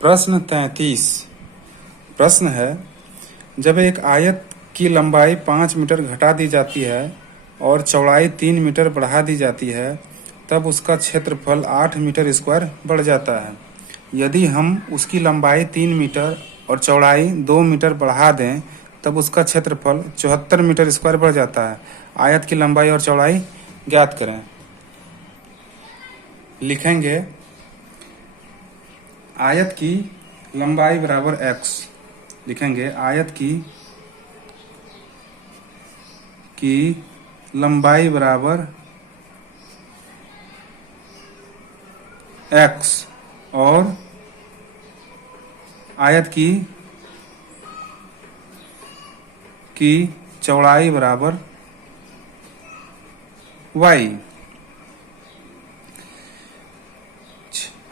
प्रश्न 33। प्रश्न है, जब एक आयत की लंबाई 5 मीटर घटा दी जाती है और चौड़ाई 3 मीटर बढ़ा दी जाती है, तब उसका क्षेत्रफल 8 मीटर स्क्वायर बढ़ जाता है। यदि हम उसकी लंबाई 3 मीटर और चौड़ाई 2 मीटर बढ़ा दें, तब उसका क्षेत्रफल 74 मीटर स्क्वायर बढ़ जाता है। आयत की लंबाई और चौड़ाई ज्ञात करें। लिखेंगे आयत की लंबाई बराबर x। लिखेंगे आयत की लंबाई बराबर x और आयत की चौड़ाई बराबर y।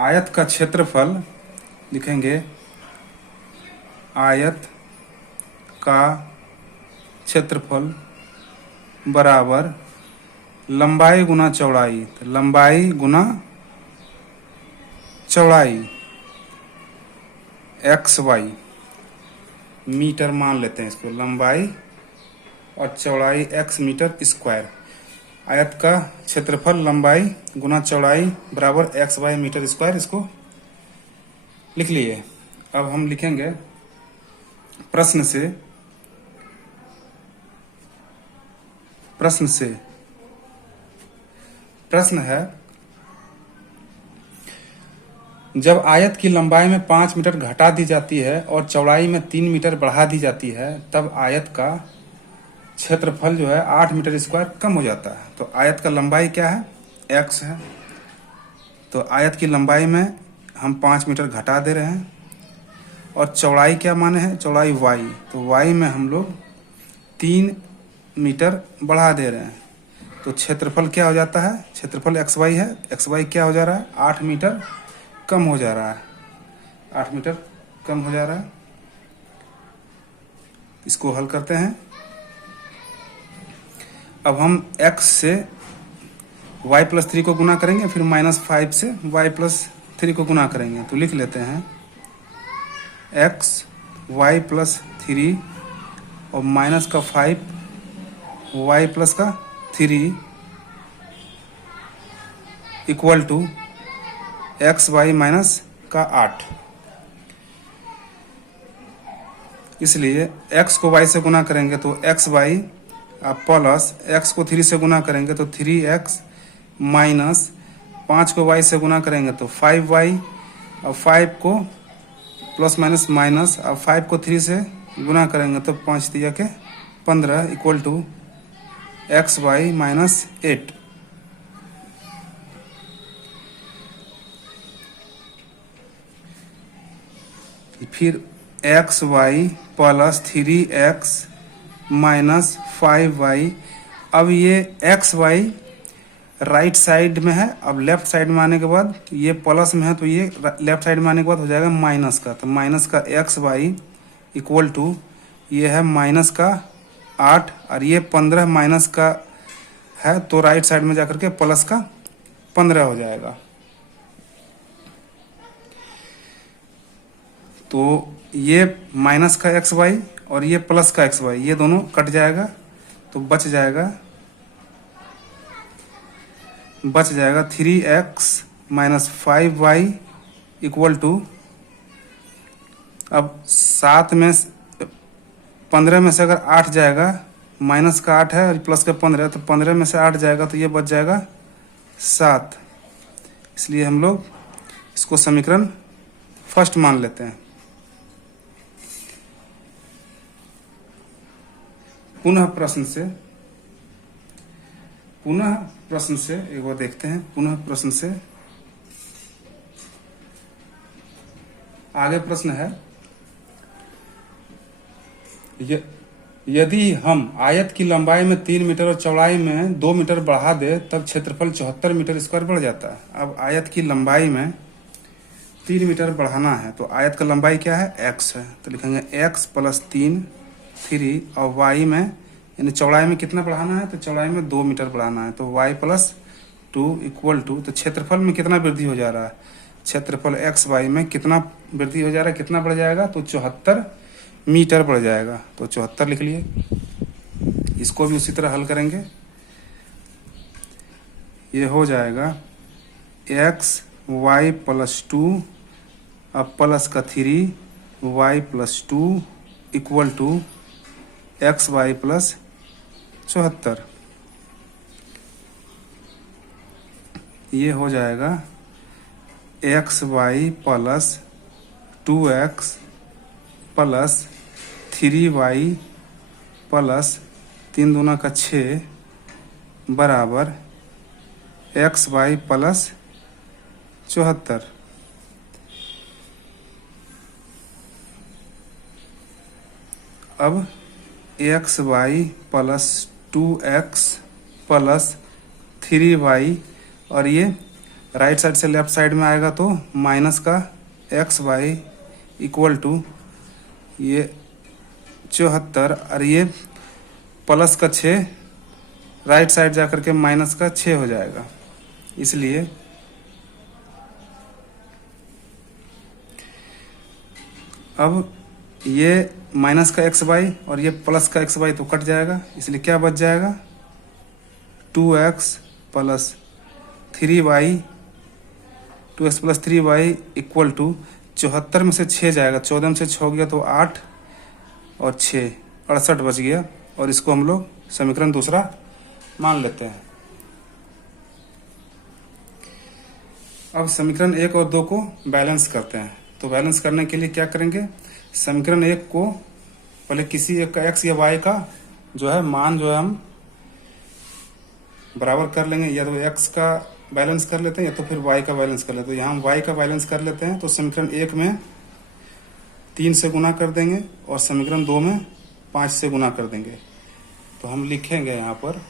आयत का क्षेत्रफल लिखेंगे आयत का क्षेत्रफल बराबर लंबाई गुना चौड़ाई। तो लंबाई गुना चौड़ाई XY मीटर मान लेते हैं इसको। लंबाई और चौड़ाई x मीटर स्क्वायर। आयत का क्षेत्रफल लंबाई गुना चौड़ाई बराबर XY मीटर स्क्वायर। इसको लिख लिए। अब हम लिखेंगे प्रश्न है, जब आयत की लंबाई में 5 मीटर घटा दी जाती है और चौड़ाई में 3 मीटर बढ़ा दी जाती है, तब आयत का क्षेत्रफल जो है 8 मीटर स्क्वायर कम हो जाता है। तो आयत का लंबाई क्या है? x है। तो आयत की लंबाई में हम 5 मीटर घटा दे रहे हैं और चौड़ाई क्या माने हैं? चौड़ाई y। तो y में हम लोग 3 मीटर बढ़ा दे रहे हैं। तो क्षेत्रफल क्या हो जाता है? क्षेत्रफल xy है। xy क्या हो जा रहा है? 8 मीटर कम हो जा रहा है। 8 मीटर कम हो जा रहा है। इसको हल करते हैं। अब हम x से y+3 को गुना करेंगे, फिर -5 से y+3 को गुना करेंगे। तो लिख लेते हैं x y+3 और माइनस का 5 y+3 equal to xy minus का 8। इसलिए x को y से गुना करेंगे तो xy प्लस x को 3 से गुना करेंगे तो 3x माइनस 5 को y से गुना करेंगे तो 5y और 5 को प्लस माइनस माइनस और 5 को 3 से गुना करेंगे तो 5 दिया के 15 इक्वल टू xy माइनस 8। फिर xy plus 3x minus 5y। अब ये xy राइट साइड में है। अब लेफ्ट साइड में आने के बाद ये प्लस में है, तो ये लेफ्ट साइड में आने के बाद हो जाएगा माइनस का। तो माइनस का xy इक्वल टू ये है माइनस का 8 और ये 15 माइनस का है, तो राइट साइड में जाकर के प्लस का 15 हो जाएगा। तो ये माइनस का xy और ये प्लस का xy ये दोनों कट जाएगा, तो बच जाएगा 3x minus 5y equal to, अब 7 में 15 में से अगर 8 जाएगा, माइनस का 8 है और प्लस का 15, तो 15 में से 8 जाएगा तो ये बच जाएगा 7। इसलिए हम लोग इसको समीकरण फर्स्ट मान लेते हैं। पुनः प्रश्न से एक बार देखते हैं। पुनः प्रश्न से आगे प्रश्न है, यदि हम आयत की लंबाई में 3 मीटर और चौड़ाई में 2 मीटर बढ़ा दे, तब क्षेत्रफल 74 मीटर स्क्वायर बढ़ जाता है। अब आयत की लंबाई में 3 मीटर बढ़ाना है, तो आयत का लंबाई क्या है? x है। तो लिखेंगे x प्लस 3 और y में यानी चौड़ाई में कितना बढ़ाना है? तो चौड़ाई में 2 मीटर बढ़ाना है, तो y+2 इक्वल टू, तो क्षेत्रफल में कितना वृद्धि हो जा रहा है? क्षेत्रफल एक्स वाई में कितना वृद्धि हो जा रहा है, कितना बढ़ जाएगा, तो 74 मीटर बढ़ जाएगा। तो 74 लिख लिए। इसको भी उसी तरह हल करेंगे। ये हो जाएगा एक्स वाई प्लस 2 अब प्लस का 3 Y plus 2 equal to X Y plus 74। ये हो जाएगा X Y plus 2x plus 3y plus 3 दूना का 6 बराबर एक्स वाई प्लस 74। अब X Y plus 2x plus 3y और ये राइट साइड से लेफ्ट साइड में आएगा तो माइनस का एक्स वाई इक्वल टू ये 74 और ये प्लस का 6 राइट साइड जाकर के माइनस का 6 हो जाएगा। इसलिए अब ये माइनस का एक्स वाई और ये प्लस का एक्स वाई तो कट जाएगा, इसलिए क्या बच जाएगा 2x plus 3y 2x plus 3y equal to 74 में से 6 जाएगा, 14 में से 6 गया तो 8 और 6 68 बच गया। और इसको हम लोग समीकरण दूसरा मान लेते हैं। अब समीकरण 1 और 2 को बैलेंस करते हैं। तो बैलेंस करने के लिए क्या करेंगे, समीकरण 1 को पहले किसी एक का एक्स या वाई का जो है मान जो है हम बराबर कर लेंगे, या तो एक्स का बैलेंस कर लेते हैं या तो फिर वाई का बैलेंस कर लेते हैं। तो यहाँ हम वाई का बैलेंस कर लेते हैं। तो समीकरण 1 में 3 से गुना कर देंगे और समीकरण 2 में 5 से गुना कर देंगे। तो हम लिखेंगे यहाँ पर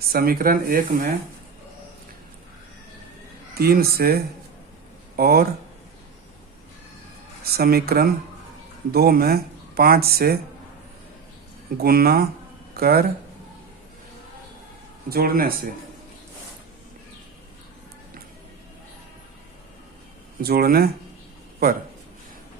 समीकरण 1 में 3 से और समीकरण 2 में 5 से गुना कर जोड़ने पर।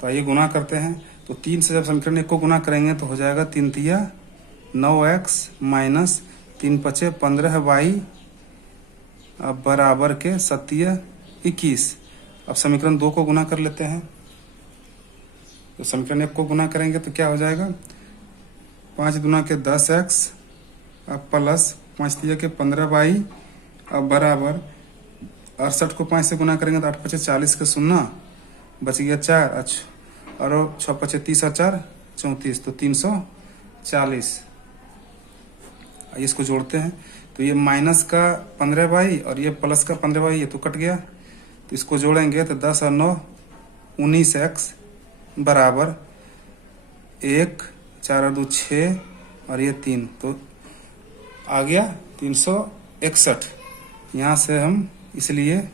तो आइए गुना करते हैं। तो 3 से जब समीकरण 1 को गुना करेंगे तो हो जाएगा 3 तिया 9x माइनस 3 पचे 15y अब बराबर के 7 21। अब समीकरण 2 को गुना कर लेते हैं। तो समीकरण 1 को गुना करेंगे तो क्या हो जाएगा 5 दूना के 10x अब प्लस 5 तिया के 15y अब बराबर 68 को 5 से गुना करेंगे तो 8 पचे 40 के 0 बच गया 4। अच्छा और 6 पचे 30 और 4 34 तो 340। इसको जोड़ते हैं तो ये माइनस का 15y और ये प्लस का 15y ये तो कट गया। तो इसको जोड़ेंगे तो 10 और 9 19x बराबर 1 4 और 2 6 और ये 3 तो आ गया 361। यहाँ से हम इसलिए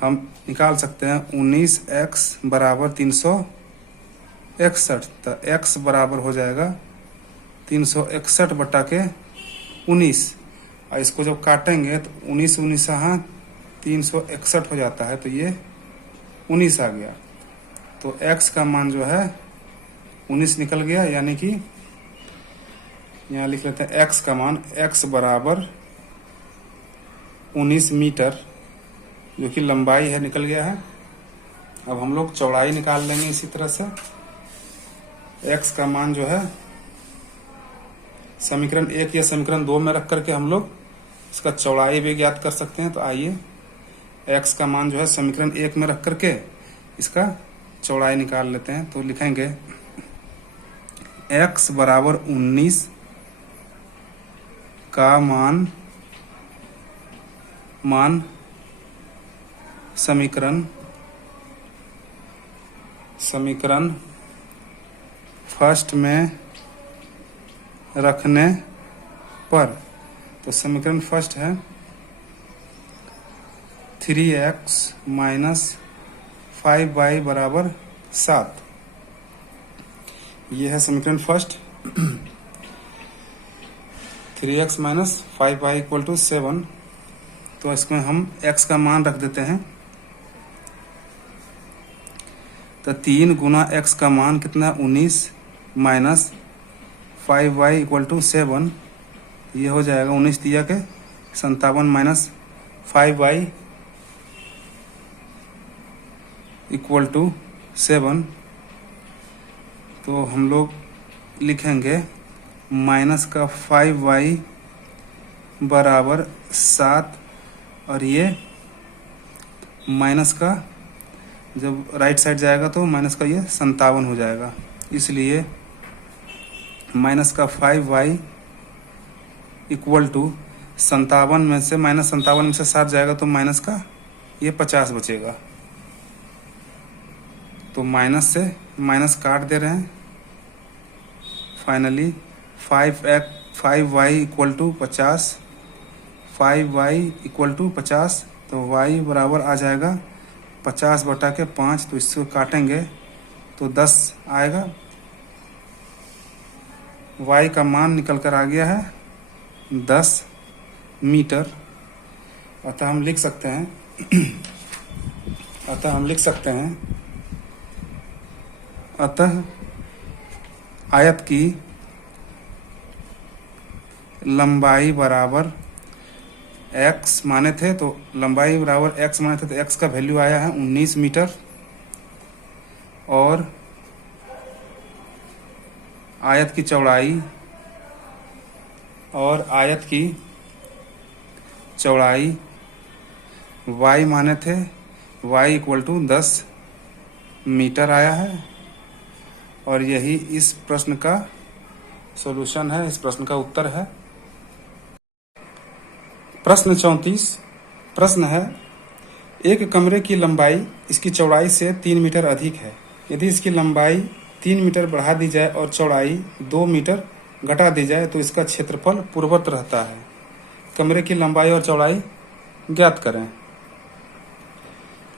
हम निकाल सकते हैं 19x बराबर 361। तो x बराबर हो जाएगा 361 बटा के 19। और इसको जब काटेंगे तो 19 19 361 हो जाता है। तो ये 19 आ गया। तो x का मान जो है 19 निकल गया, यानी कि यहाँ लिख लेते हैं x का मान x बराबर 19 मीटर जो कि लंबाई है निकल गया है। अब हम लोग चौड़ाई निकाल लेंगे इसी तरह से। x का मान जो है समीकरण 1 या समीकरण 2 में रख करके हम लोग इसका चौड़ाई भी ज्ञात कर सकते हैं। तो आइए x का मान जो है समीकरण 1 में रख करके इसका चौड़ाई निकाल लेते हैं। तो लिखेंगे x बराबर 19 का मान समीकरण फर्स्ट में रखने पर। तो समीकरण फर्स्ट है 3x माइनस 5y बराबर 7। ये है समीकरण first. 3x minus 5y equal to 7। तो इसमें हम x का मान रख देते हैं। तो 3 गुना x का मान कितना, 19 माइनस 5y इक्वल टू 7, ये हो जाएगा 19 दिया के 57 माइनस 5y इक्वल टू 7। तो हम लोग लिखेंगे माइनस का 5y बराबर 7, और ये माइनस का जब राइट साइड जाएगा तो माइनस का ये 57 हो जाएगा। इसलिए माइनस का 5y इक्वल टू 57 में से माइनस 57 में से 7 जाएगा तो माइनस का ये 50 बचेगा। तो माइनस से माइनस काट दे रहे हैं। Finally 5y equal to 50, 5y equal to 50, तो y बराबर आ जाएगा 50 बटा के 5। तो इसको काटेंगे तो 10 आएगा। y का मान निकल कर आ गया है 10 मीटर। अतः हम लिख सकते हैं अतः आयत की लंबाई बराबर x माने थे, तो लंबाई बराबर x माने थे, तो x का वैल्यू आया है 19 मीटर। और आयत की चौड़ाई y माने थे, y इक्वल टू 10 मीटर आया है। और यही इस प्रश्न का सॉल्यूशन है, इस प्रश्न का उत्तर है। प्रश्न 34 प्रश्न है, एक कमरे की लंबाई इसकी चौड़ाई से 3 मीटर अधिक है। यदि इसकी लंबाई 3 मीटर बढ़ा दी जाए और चौड़ाई 2 मीटर घटा दी जाए तो इसका क्षेत्रफल पूर्ववत रहता है। कमरे की लंबाई और चौड़ाई ज्ञात करें।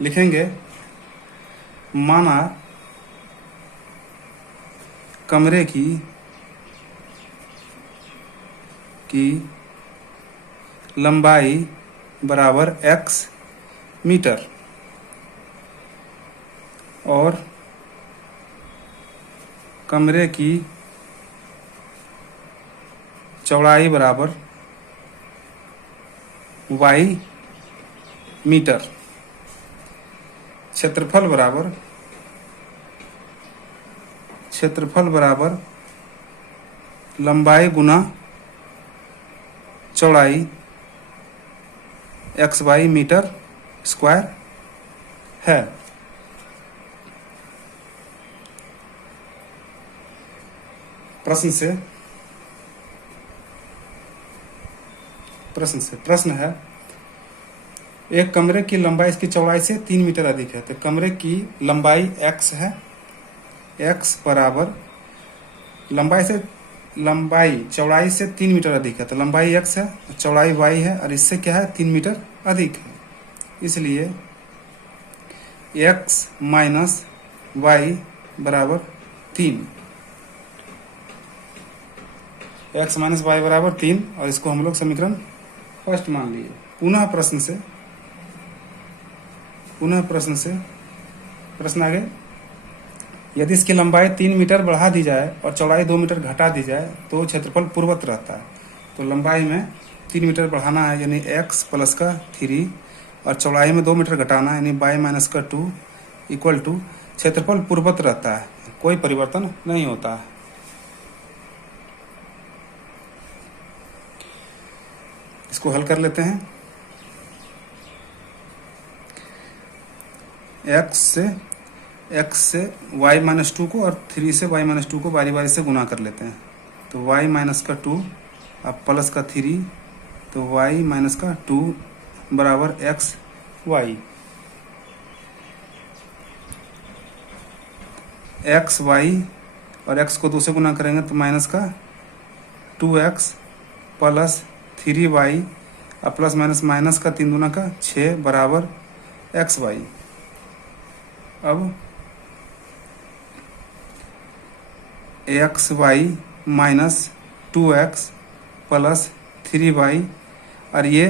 लिखेंगे, माना कमरे की लंबाई बराबर x मीटर और कमरे की चौड़ाई बराबर y मीटर। क्षेत्रफल बराबर लंबाई गुना चौड़ाई xy मीटर स्क्वायर है। प्रश्न है, एक कमरे की लंबाई इसकी चौड़ाई से 3 मीटर अधिक है। तो कमरे की लंबाई x है, x बराबर लंबाई चौड़ाई से 3 मीटर अधिक है। तो लंबाई x है, चौड़ाई y है, और इससे क्या है 3 मीटर अधिक है। इसलिए x माइनस y बराबर 3, x माइनस वाई बराबर 3, और इसको हम लोग समीकरण फर्स्ट मान लिए। पुनः प्रश्न आगे, यदि इसकी लंबाई 3 मीटर बढ़ा दी जाए और चौड़ाई 2 मीटर घटा दी जाए तो क्षेत्रफल पूर्ववत रहता है। तो लंबाई में 3 मीटर बढ़ाना है यानी x प्लस का 3, और चौड़ाई में 2 मीटर घटाना है यानी y माइनस का 2 इक्वल टू क्षेत्रफल पूर्ववत रहता है, कोई परिवर्तन नहीं होता है। इसको हल कर लेते हैं। x से y माइनस 2 को और 3 से y माइनस 2 को बारी बारी से गुना कर लेते हैं। तो y माइनस का 2 अब प्लस का 3, तो y माइनस का 2 बराबर x y। x y और x को 2 से गुना करेंगे तो माइनस का 2x प्लस 3y और प्लस माइनस का 3 दूना का 6 बराबर एक्स वाई। अब X Y minus 2x plus 3y, और ये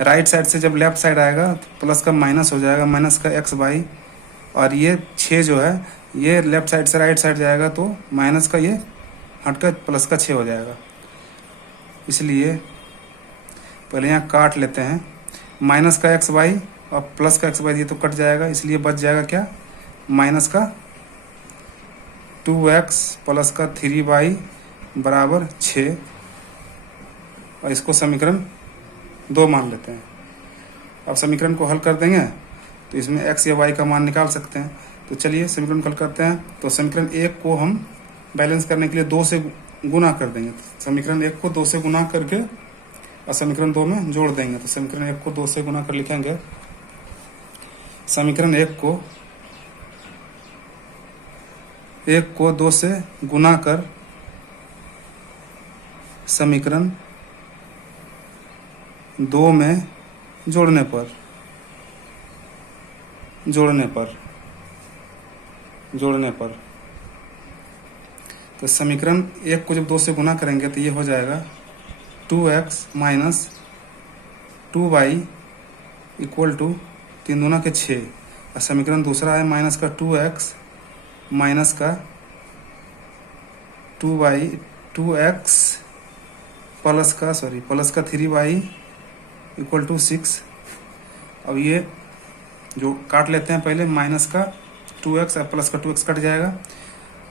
राइट साइड से जब लेफ्ट साइड आएगा तो प्लस का माइनस हो जाएगा, माइनस का xy, और ये 6 जो है ये लेफ्ट साइड से राइट साइड जाएगा तो माइनस का ये हटकर प्लस का 6 हो जाएगा। इसलिए पहले यहाँ काट लेते हैं, माइनस का xy और प्लस का xy, ये तो कट जाएगा, इसलिए बच जाएगा क्या, माइनस का 2x प्लस का 3y बराबर 6, और इसको समीकरण 2 मान लेते हैं। अब समीकरण को हल कर देंगे तो इसमें x या y का मान निकाल सकते हैं। तो चलिए समीकरण को हल करते हैं। तो समीकरण 1 को हम बैलेंस करने के लिए 2 से गुना कर देंगे। समीकरण 1 को 2 से गुना करके और समीकरण 2 में जोड़ देंगे। तो समीकरण 1 को 2 से गुना कर लिखेंगे, समीकरण 1 को 2 से गुना कर समीकरण 2 में जोड़ने पर तो समीकरण 1 को जब 2 से गुना करेंगे तो ये हो जाएगा 2x minus 2y equal to 3 दूना के 6, और समीकरण दूसरा है माइनस का 2x माइनस का 2x प्लस का 3y इक्वल टू 6। अब ये जो काट लेते हैं पहले, माइनस का 2x और प्लस का 2x कट जाएगा,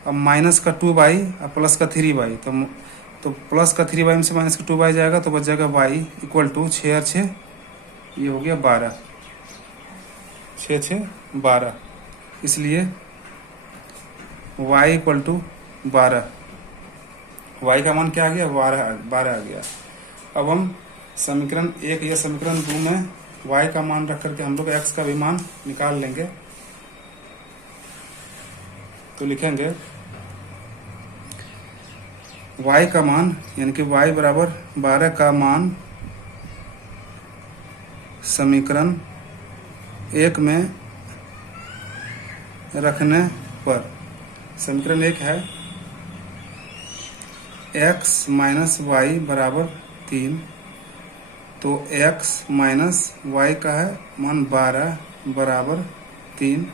अब माइनस का 2y और प्लस का 3y, तो प्लस का 3y में से माइनस का 2y जाएगा तो बच जाएगा y इक्वल टू 6 और 6, ये हो गया 12, 6 6 12, इसलिए y इक्वल टू 12, y का मान क्या आ गया, 12 आ गया। अब हम समीकरण 1 या समीकरण 2 में y का मान रख करके हम लोग x का भी मान निकाल लेंगे। तो लिखेंगे y का मान, यानी कि y बराबर 12 का मान समीकरण 1 में रखने पर, समीकरण 1 है x माइनस वाई बराबर 3, तो x माइनस वाई का है मान 12 बराबर 3,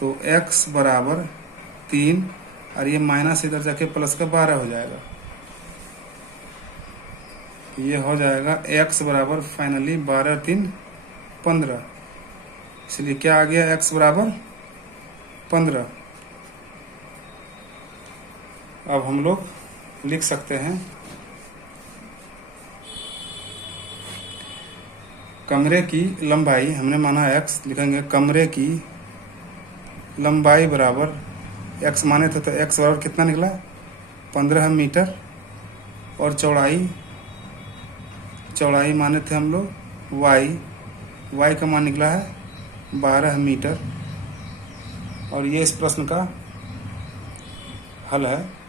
तो x बराबर 3 और ये माइनस इधर जाके प्लस का 12 हो जाएगा। ये हो जाएगा x बराबर फाइनली 12 3 15, इसलिए क्या आ गया, x बराबर 15। अब हम लोग लिख सकते हैं कमरे की लंबाई, हमने माना x, लिखेंगे कमरे की लंबाई बराबर x माने थे तो x बराबर कितना निकला 15 मीटर, और चौड़ाई माने थे हम लोग y का मान निकला है 12 मीटर, और ये इस प्रश्न का हल है।